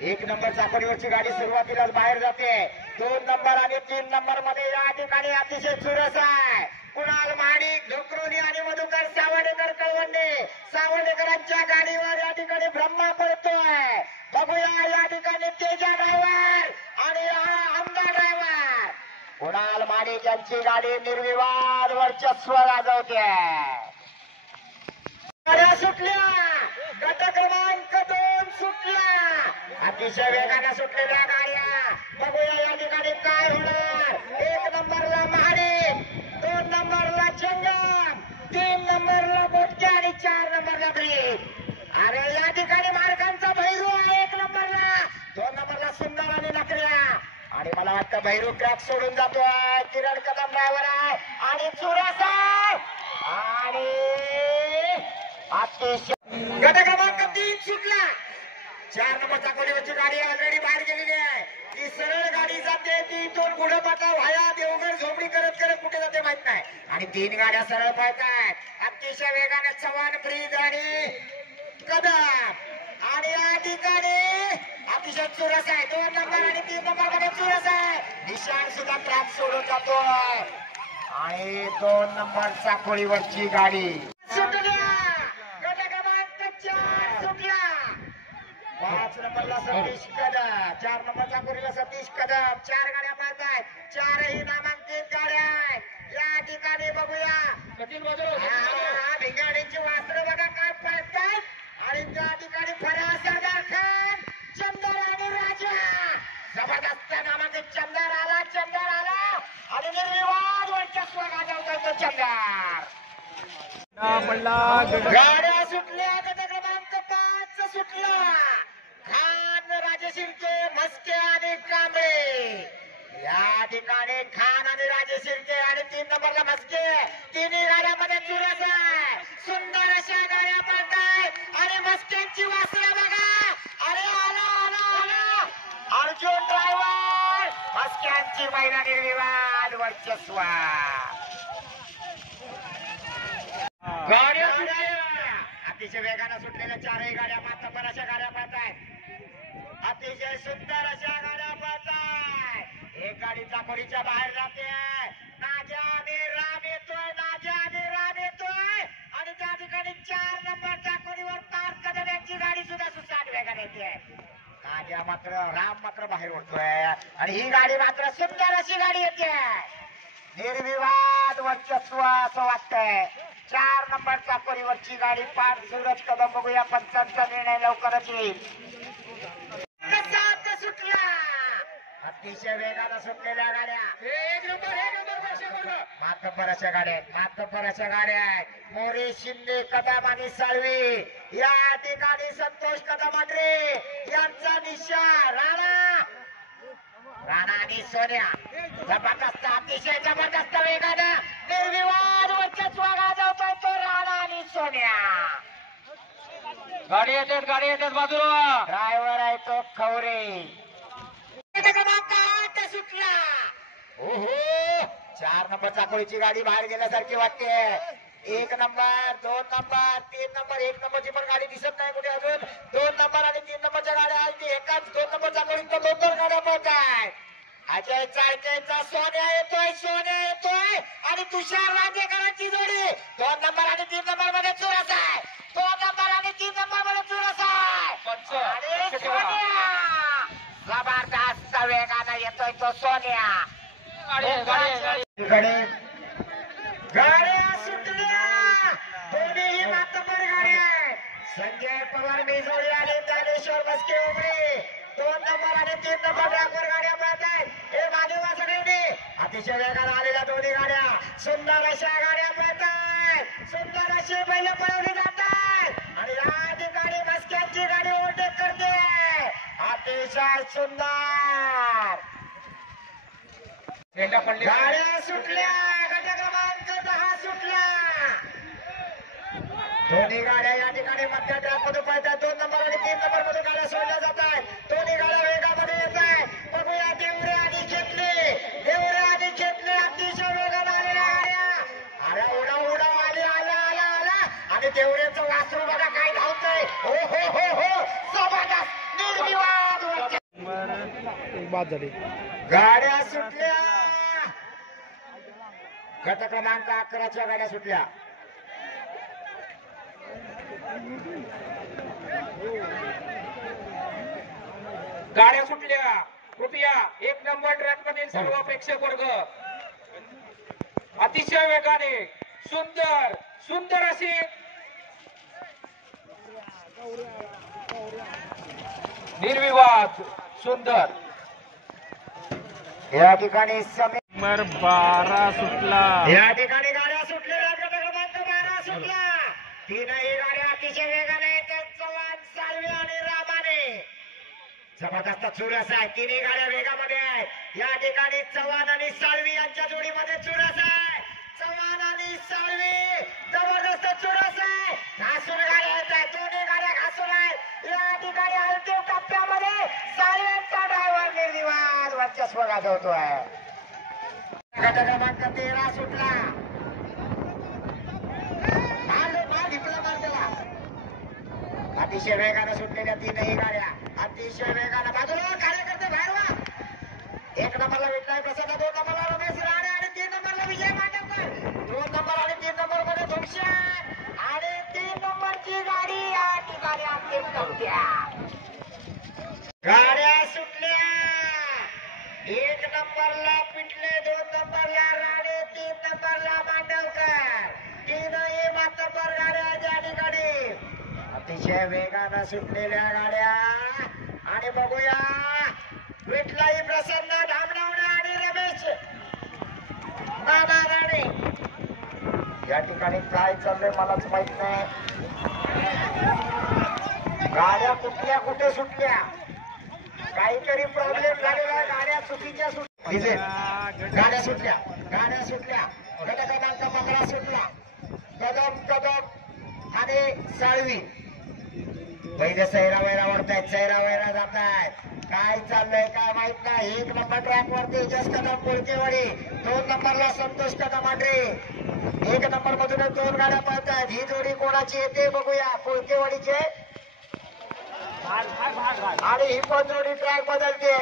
एक नंबर चाकोरीवरची गाडी सुरुवातीलाच बाहेर जाते। 2 नंबर आणि 3 नंबर मध्ये या ठिकाणी अतिशय चुरस आहे। कुणाल महाडिक ढोकरोली आणि मधुकर सावडेकर कळवंडे, सावडेकरांच्या गाडीवर या ठिकाणी ब्रह्मा पळतोय। बघूया या ठिकाणी तेजा ड्रायव्हर आणि आमदार ड्रायव्हर कुणाल महाडिक यांची गाडी निर्विवाद वर्चस्व गाजवते। गाड्या सुटल्या, गट क्रमांक 2 सुटला, अतिशय वेगाने सुटलेल्या गाड्या। बघूया या ठिकाणी काय होणार। 1 नंबरला महाडिक, 2 नंबरला जंगम, 3 नंबरला बोटके आणि 4 नंबरला ब्रिज। अरे या ठिकाणी मार्गांचा भैरू आहे 1 नंबरला, 2 नंबरला सुंदर आणि नकऱ्या आणि मला वाटतं भैरू ट्रॅक सोडून जातोय। किरण कदम ड्रायव्हर आहे आणि चुरस आहे आणि अतिशय गट क्रमांक 3 सुटला। 4 नंबर चाकोरीवरची गाडी ऑलरेडी बाहेर गेलेली आहे। ती सरळ गाडी जाते, ती इथून गुढपाटा व्हाया देवघर झोपडी करत करत कुठे जाते माहित नाही आणि 3 गाड्या सरळ पळतायत अतिशय वेगाने। चव्हाण ब्रिज आणि कदम आणि या ठिकाणी अतिशय चुरस आहे। 2 नंबर आणि 3 नंबर मध्ये चुरस आहे। निशाण सुद्धा ट्रॅक सोडून जातोय आणि 2 नंबर चाकोरीवरची गाडी सुटल्या। 5 नंबरला सतीश कदम, 4 नंबर चाकोरीला सतीश कदम, 4 गाड्या पाहत आहेत, 4ही नामांकित गाड्या आहेत। या ठिकाणी बघूया भिंगाडींची वासरं बघा काय पळतात आणि त्या ठिकाणी फराज सरदार खान, चंदर आणि राजा जबरदस्त नामांकित। चंदर आला आणि निर्विवाद वर्चस्व गाजवतोय तो चंदर। गाड्या सुटल्या, गट क्रमांक 5 सुटला। खान, राजशिर्के, मस्के आणि कांबळे या ठिकाणी खान आणि राजशिर्के आणि 3 नंबरला मस्के, तिन्ही गाड्यामध्ये चुरस आहे। सुंदर अशा गाड्या पळतायत आणि मस्क्यांची वासरं बघा। अरे आला अर्जुन ड्रायव्हर, मस्क्यांची महिला निर्विवाद वर्चस्व। गाड्या अतिशय वेगाने सुटलेल्या 4ही गाड्या मात्र बऱ्याचशा गाड्या पळतायत, अतिशय सुंदर अशा गाड्या पळतायत। एक गाडी चाकोरीच्या बाहेर जाते, नाजा आणि राम येतोय आणि त्या ठिकाणी 4 नंबर चाकोरीवर तार कदम यांची गाडी सुद्धा सुसाट वेगाने येते। नाजा मात्र राम मात्र बाहेर उडतोय आणि ही गाडी मात्र सुंदर अशी गाडी येते। निर्विवाद वर्चस्व असं वाटतंय। 4 नंबर चाकोरीवरची गाडी 5 सूरज कदम। बघूया पंचांचा निर्णय लवकरच येईल। सुटला, अतिशय वेगाने सुटलेल्या गाड्या, 1 नंबर मात्र बऱ्याचशा गाड्या आहेत। मोरे, शिंदे, कदम आणि साळवी या ठिकाणी संतोष कदम आंड्रे यांचा निशा, राणा आणि सोन्या जबरदस्त, अतिशय जबरदस्त वेगाने निर्विवाद वर्चस्व गाजवतोय तो राणा आणि सोन्या। गाडी येतात बाजूला, ड्रायव्हर आहे तो खवरे। सुटला, ओहो 4 नंबर चाकोरीची गाडी बाहेर गेल्यासारखी वाटते। 1 नंबर, 2 नंबर, 3 नंबर, 1 नंबरची पण गाडी दिसत नाही कुठे अजून। 2 नंबर आणि 3 नंबरच्या गाड्या आहेत, एकाच 2 नंबर चाकोरीत 2 गाड्या पळतायत। अजय चाळकेचा सोन्या येतोय आणि तुषार राजेकरांची जोडी 2 नंबर आणि 3 नंबर मध्ये चुरस आहे। 2 नंबर आणि 3 नंबर मध्ये चुरस आहे। जबरदस्त वेगाने येतोय तो सोन्या। गाड्या सुटल्या, दोन्हीही मातबर गाड्या आहेत। संजय पवार मेजोडी आणि ज्ञानेश्वर मस्के उमरे 2 नंबर आणि 3 नंबर ड्रायव्हर गाड्या पळत आहेत। हे माधवा सगळ्यांनी अतिशय वेगाने आलेल्या दोन्ही गाड्या, सुंदर अशा गाड्या पळत आहेत, सुंदर अशी बैल पळवली जातात आणि या ठिकाणी मस्क्यांची गाडी ओव्हरटेक करते, अतिशय सुंदर। गाड्या सुटल्या, गट क्रमांक 10 सुटला। दोन्ही गाड्या या ठिकाणी मध्य ट्रॅकमध्ये पळतात। 2 नंबर आणि 3 नंबर मध्ये गाड्या सोडल्या जात आहेत। दोन्ही गाड्या वेगामध्ये येत आहेत। बघूया देवरे आणि घेतले अतिशय वेगाने आलेल्या गाड्या। अरे उडा आला आणि देवरेचं वासरू बघा काय धावतंय। हो जबरदस्त निर्विवाद बाद झाली. गाड्या सुटल्या. गट क्रमांक 11च्या गाड्या सुटल्या. गाड्या सुटल्या. कृपया 1 नंबर ट्रॅक मधील सर्व प्रेक्षक वर्ग अतिशय वेगाने सुंदर सुंदर अशी निर्विवाद सुंदर या ठिकाणी नंबर 12 सुटला. या ठिकाणी गाड्या सुटलेल्या. गट क्रमांक 12 सुटला. तीनही गाड्या अतिशय वेगाने चव्हाण, साळवे आणि रामाने जबरदस्त चुरस आहे. तिन्ही गाड्या वेगामध्ये आहेत. या ठिकाणी चव्हाण आणि साळवी यांच्या जोडीमध्ये चुरस आहे. चव्हाण आणि साळवी जबरदस्त चुरस आहे. घासून गाड्या येत आहेत. दोन्ही गाड्या घासून आहेत. या ठिकाणी अंतिम टप्प्यामध्ये साळवेंचा ड्रायव्हर निर्विवाद वर्चस्व गाजवतोय. गट क्रमांक 13 सुटला. अतिशय वेगानं सुटलेल्या तीनही गाड्या अतिशय वेगानं. बाजूला कार्यकर्ते बाहेर वा. 1 नंबरला विठ्ठल प्रसाद, 2 नंबरला रमेश राणे आणि 3 नंबरला विजय मांडवकर. 2 नंबर आणि 3 नंबर मध्ये धुमशान आणि 3 नंबरची गाडी या ठिकाणी अंतिम टप्प्या. गाड्या सुटल्या. 1 नंबरला पिटले, 2 नंबरला राणे, 3 नंबरला मांडवकर. तीनही मातबर गाड्या या ठिकाणी अतिशय वेगानं सुटलेल्या गाड्या. आणि बघूया विठलाई प्रसन्न धामणवणे आणि रमेश नाना राणे या ठिकाणी काय चाललंय मलाच माहित नाही. गाड्या कुठल्या कुठे सुटल्या. काहीतरी प्रॉब्लेम झालेला आहे. गाड्या चुकीच्या सुटल्या. गाड्या सुटल्या. गाड्या सुटल्या. गट क्रमांक 15 सुटला. कदम आणि साळवी पहिले सैरा वैरा वाढतायत. सैरा वैरा जात आहेत. काय चाललंय काय माहित नाही. 1 नंबर ट्रॅक वरती जस कदम कोळकेवाडी, 2 नंबरला संतोष कदम आंड्रे. 1 नंबर मधून 2 गाड्या पळत आहेत. ही जोडी कोणाची येते बघूया. कोळकेवाडीचे आणि ही पण जोडी ट्रॅक बदलते.